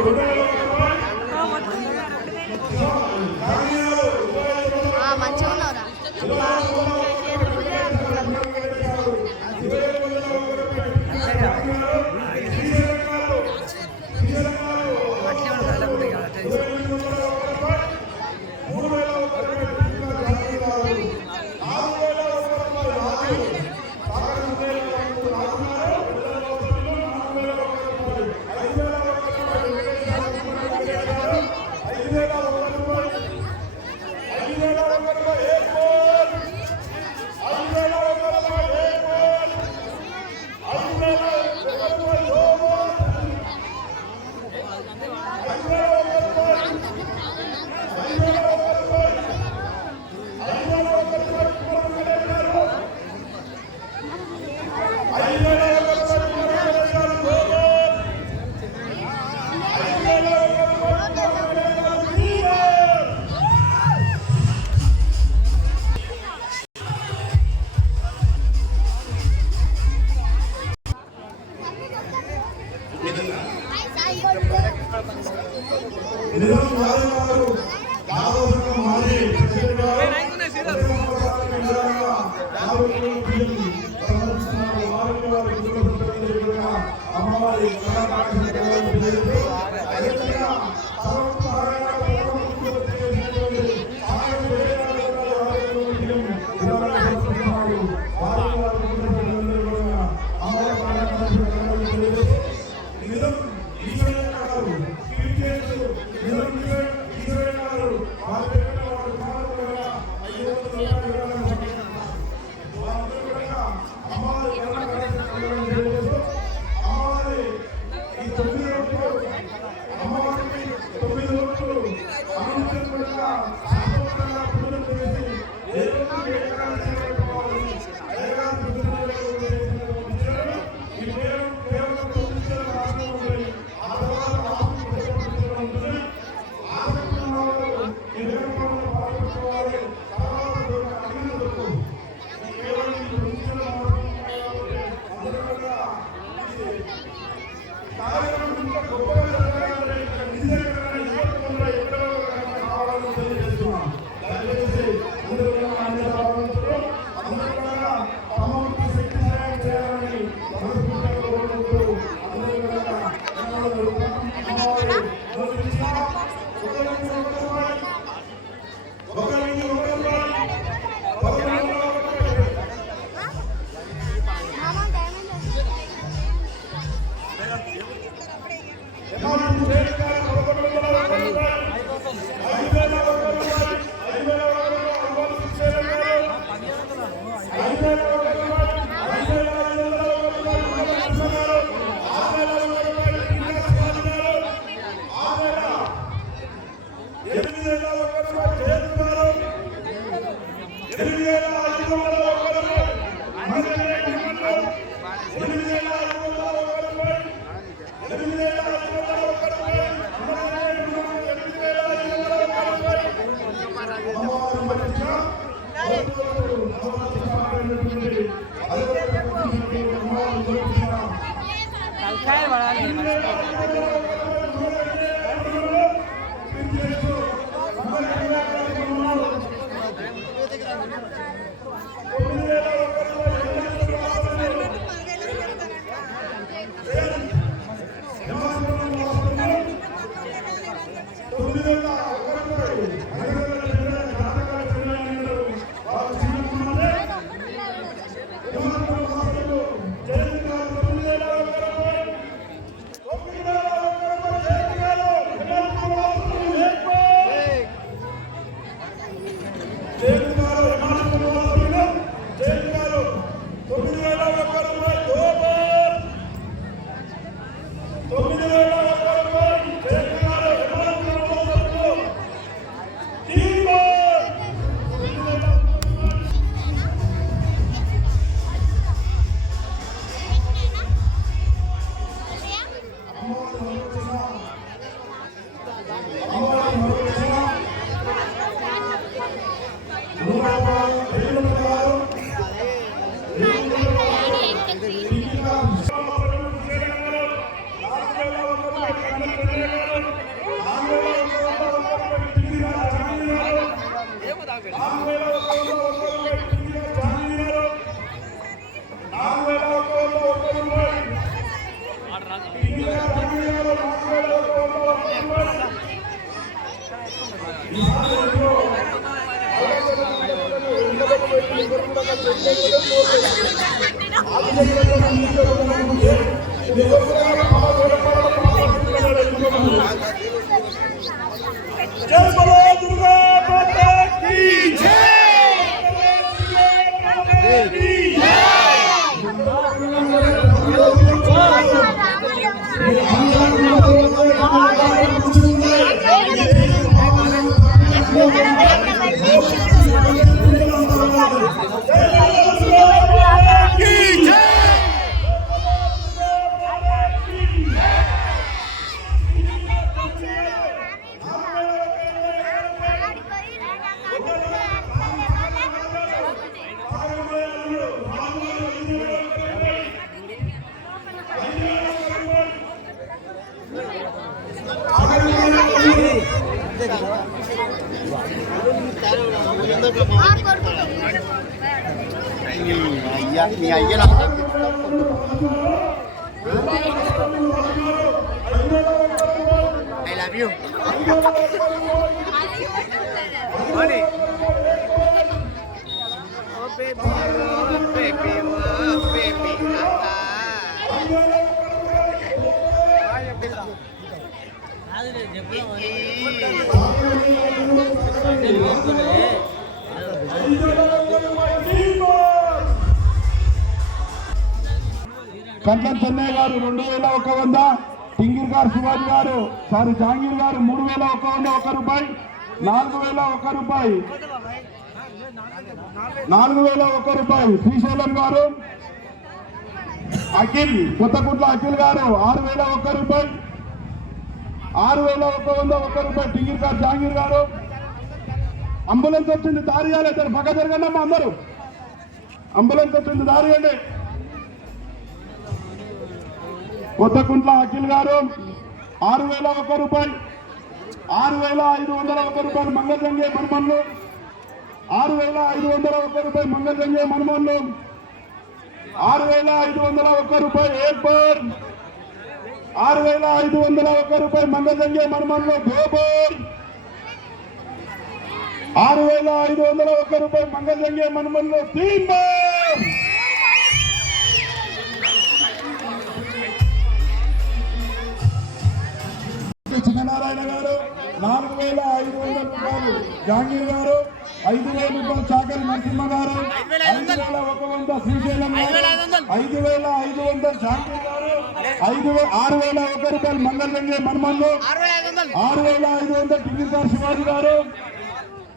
Ronaldo. Nizam రాజు వేల నిజంగా అయ్యా మీ అయ్య నాకు I love you oh baby oh baby oh baby Kantla Chennaiah గారు రెండు వేల ఒక వంద టింగిర్ గారు శివాజీ గారు సారీ జాంగీర్ గారు మూడు వేల ఒక వంద ఒక రూపాయి నాలుగు వేల ఒక రూపాయి. నాలుగు వేల ఒక రూపాయి. శ్రీశైలం గారు అఖిల్ కొత్తకుట్ల అఖిల్ గారు ఆరు వేల ఒక్క రూపాయి. ఆరు వేల ఒక వంద ఒక రూపాయి. టింగిర్ గారు జాంగీర్ గారు అంబులెన్స్ వచ్చింది దారి ఇవ్వాలి. పక్క జరగండి అమ్మా అందరూ. అంబులెన్స్ వచ్చింది దారి ఇవ్వండి. కొత్తకుంట్ల అఖిల్ గారు ఆరు వేల ఒక్క రూపాయి ఆరు వేల ఐదు వందల ఒక రూపాయలు మంగళజంగే మనుమన్లు. ఆరు వేల ఐదు వందల ఒక్క రూపాయి మంగళజంగే మనుమన్లు. ఆరు వేల ఐదు వందల ఒక్క రూపాయి ఏర్పర్ ఆరు వేల ఐదు వందల ఒక్క రూపాయి మంగళజంగే మనుమన్లు గోబర్ ఆరు వేల ఐదు వందల ఒక రూపాయి మంగళజంగే మనుమన్లు తీంబర్ చిన్ననారాయణ గారు నాలుగు వేల ఐదు వందల రూపాయలు జహాంగీర్ గారు ఐదు వేల రూపాయలు చాకలి నరసింహ గారు ఐదు వేల ఒక వంద శ్రీశైలం గారు ఐదు వేల ఐదు వందల జహాంగీర్ గారు ఐదు ఆరు వేల ఒక రూపాయలు మంగళంగే మన్మన్లు ఆరు వేల ఐదు వందల. టికెట్ గారు శివాజీ గారు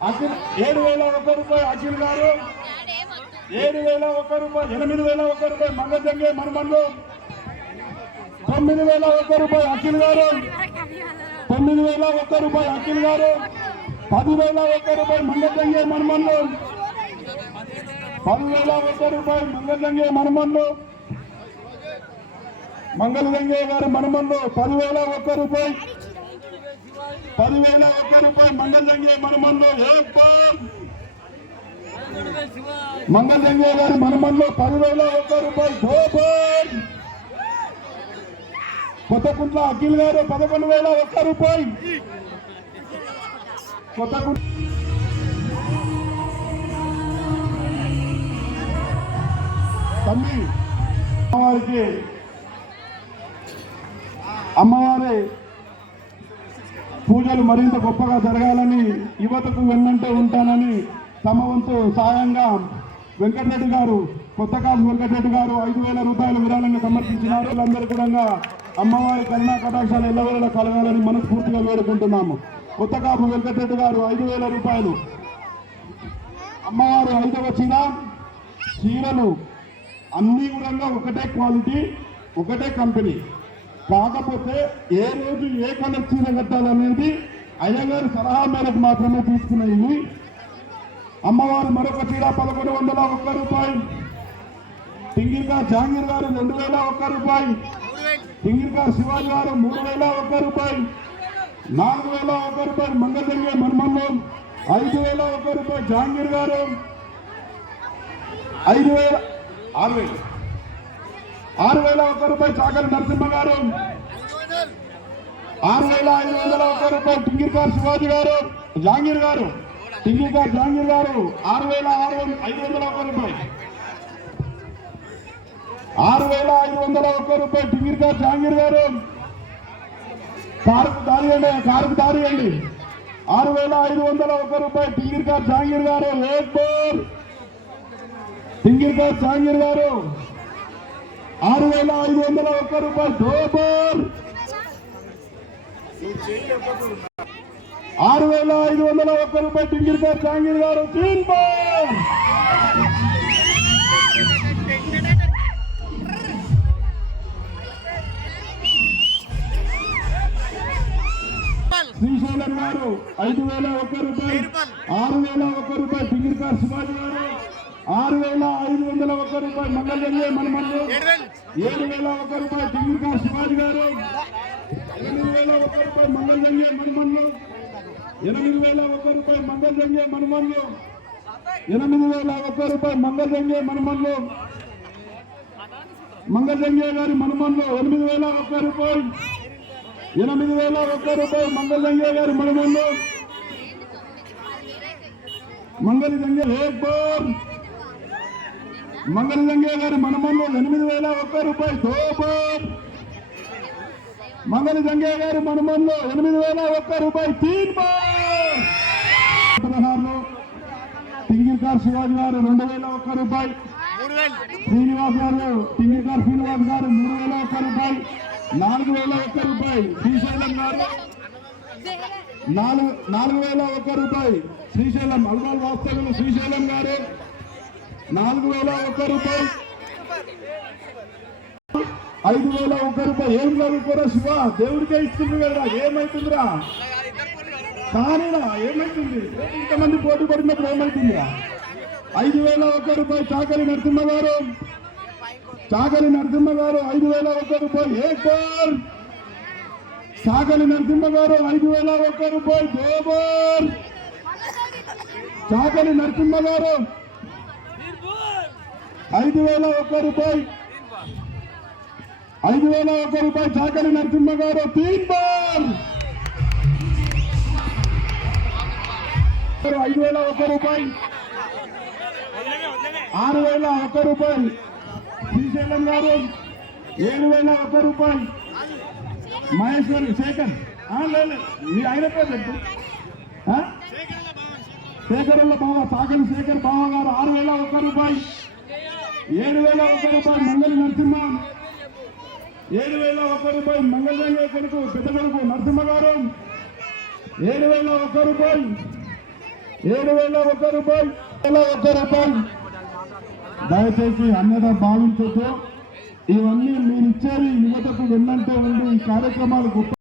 అఖిల్ ఏడు వేల ఒక్క రూపాయి అఖిల్ గారు. ఏడు వేల ఒక్క రూపాయి ఎనిమిది వేల ఒక్క రూపాయి మంగజంగే మన్మన్లు తొమ్మిది వేల ఒక్క రూపాయి అఖిల్ గారు. తొమ్మిది వేల ఒక్క రూపాయి అఖిల్ గారు. పదివేల ఒక్క రూపాయి మంగజంగే మనుమన్లు పదివేల ఒక్క రూపాయి మంగళంగే మనుమన్లు మంగళగంగే గారు మనుమన్లు పదివేల ఒక్క రూపాయి పదివేల ఒక్క రూపాయి మంగళంగే మనుమన్లు ఏర్పాటు మంగళంగే గారి మనుమన్లు పదివేల ఒక్క రూపాయి గోపర్ కొత్తకుంట్ల అఖిల్ గారు పదకొండు వేల ఒక్క రూపాయి. కొత్తకుంట్ల తమ్మి అమ్మవారికి అమ్మవారి పూజలు మరింత గొప్పగా జరగాలని యువతకు వెన్నంటే ఉంటానని తమ వంతు సాయంగా వెంకటరెడ్డి గారు కొత్తకాపు వెంకటరెడ్డి గారు ఐదు వేల రూపాయల విరాళంగా సమర్పించినారు. వీళ్ళందరూ కూడా అమ్మవారి కరుణా కటాక్షాలు ఎల్లవేళ కలగాలని మనస్ఫూర్తిగా వేడుకుంటున్నాము. కొత్త కాపు వెంకటరెడ్డి గారు ఐదు వేల రూపాయలు. అమ్మవారు ఐదవ చీర చీరలు అన్ని కూడా ఒకటే క్వాలిటీ ఒకటే కంపెనీ. కాకపోతే ఏ రోజు ఏ కలర్ చీర కట్టాలనేది అయ్యగారి సలహా మేరకు మాత్రమే తీసుకునేవి. అమ్మవారు మరొక చీర పదకొండు వందల ఒక్క రూపాయి. టింగిర్గా జాంగీర్ గారు రెండు వేల ఒక్క రూపాయి. టింగిర్గా శివాజీ గారు మూడు వేల ఒక్క రూపాయి. నాలుగు వేల ఒక్క రూపాయి మంగళంగి మన్మన్లు. ఐదు వేల ఒక్క రూపాయి జాంగీర్ గారు. ఐదు వేల ఆరు వేలు. ఆరు వేల ఒక్క రూపాయి చాకలి నరసింహ గారు. ఆరు వేల ఐదు వందల ఒక్క రూపాయి టింగిర్కార్ శివాజీ గారు. జాంగీర్ గారు. టింగిర్కార్ జాంగీర్ గారు. ఆరు వేల ఆరు వంద ఐదు వందల ఒక్క రూపాయి. ఆరు వేల ఐదు వందల ఒక్క రూపాయి టింగిర్కార్ జాంగీర్ గారు. కారుకు దారి అండి కారుకు దారి అండి. ఆరు వేల ఐదు వందల ఒక్క రూపాయి టింగిర్కార్ జాంగీర్ గారు. ఏక్ బోర్. టింగిర్కార్ జాంగీర్ గారు. ఆరు వేల ఐదు వందల ఒక్క రూపాయలు. దో ఆరు వేల ఐదు వందల ఒక్క రూపాయి టింగిర్కా జహాంగీర్ గారు. తీన్ శ్రీశైలం గారు ఐదు వేల ఒక్క రూపాయి ఆరు వేల ఒక్క రూపాయలు టింగిర్ గారు శివాజీ గారు. ఆరు వేల ఐదు వందల ఒక్క రూపాయి మంగళంగే మనమల్లు ఏడు వేల ఒక్క రూపాయి టింగిర్కార్ శివాజీ గారు ఎనిమిది వేల ఒక్క రూపాయి మంగళంగే మనమల్లు ఎనిమిది వేల ఒక్క రూపాయి మంగళంగే మనమల్లు ఎనిమిది వేల ఒక్క రూపాయి మంగళంగే మనమల్లు మంగళంగే గారి మనమల్లు ఎనిమిది వేల ఒక్క రూపాయి ఎనిమిది వేల ఒక్క రూపాయి మంగళంగే గారి మనమల్లు మంగళ దంగే ఏక్ మంగళలింగయ్య గారి మనమల్లు ఎనిమిది వేల ఒక్క రూపాయి దో మంగళ జంగయ్య గారి మనమల్లు ఎనిమిది వేల ఒక్క రూపాయి తీన్ పదహారులో టింగిర్కార్ శివాజీ గారు రెండు వేల ఒక్క రూపాయి. శ్రీనివాస్ గారు టింగిర్కార్ శ్రీనివాస్ గారు మూడు వేల ఒక్క రూపాయి. నాలుగు వేల ఒక్క రూపాయి. శ్రీశైలం గారు నాలుగు నాలుగు వేల ఒక్క రూపాయి. శ్రీశైలం అల్వాల్ వాస్తవులు శ్రీశైలం గారు. నాలుగు వేల ఒక్క రూపాయి. ఐదు వేల ఒక్క రూపాయి. ఏం చదువుకోరా శివ? దేవుడికే ఇస్తుంది కదా. ఏమైతుందిరా? కానీరా ఏమైతుంది? ఇంతమంది పోటీ పడినప్పుడు ఏమైతుందిరా? ఐదు వేల ఒక్క రూపాయి చాకలి నరసింహ గారు. చాకరి నరసింహ గారు ఐదు వేల ఒక్క రూపాయి. ఏ కోర్? చాకలి నరసింహ గారు ఐదు వేల ఒక్క రూపాయి. గోబోర్ చాకలి నరసింహ గారు ఐదు వేల ఒక్క రూపాయి. ఐదు వేల ఒక్క రూపాయి చాకలి నరసింహ గారు. తీన్ బార్! ఐదు వేల ఒక్క రూపాయి. ఆరు వేల ఒక్క రూపాయి. శ్రీశైలం గారు ఏడు వేల ఒక్క రూపాయి. మహేశ్వరి శేఖర్. ఆ, మీ ఆయన పేరు చెప్పు శేఖరుల బావ సాగర్ శేఖర్ బావ గారు ఆరు వేల ఒక్క రూపాయి. ఏడు వేల ఒక్క రూపాయి మంగళి నరసింహ. ఏడు వేల ఒక్క రూపాయి మంగళ కొడుకు పెద్ద కొడుకు నరసింహ గారు. ఏడు వేల ఒక్క రూపాయి ఏడు వేల ఒక్క రూపాయి వేల ఒక్క రూపాయి. దయచేసి అన్నదా భావించొద్దు. ఇవన్నీ మీరు ఇచ్చేది యువతకు వెళ్ళంటే ఉండి ఈ కార్యక్రమాలు గొప్ప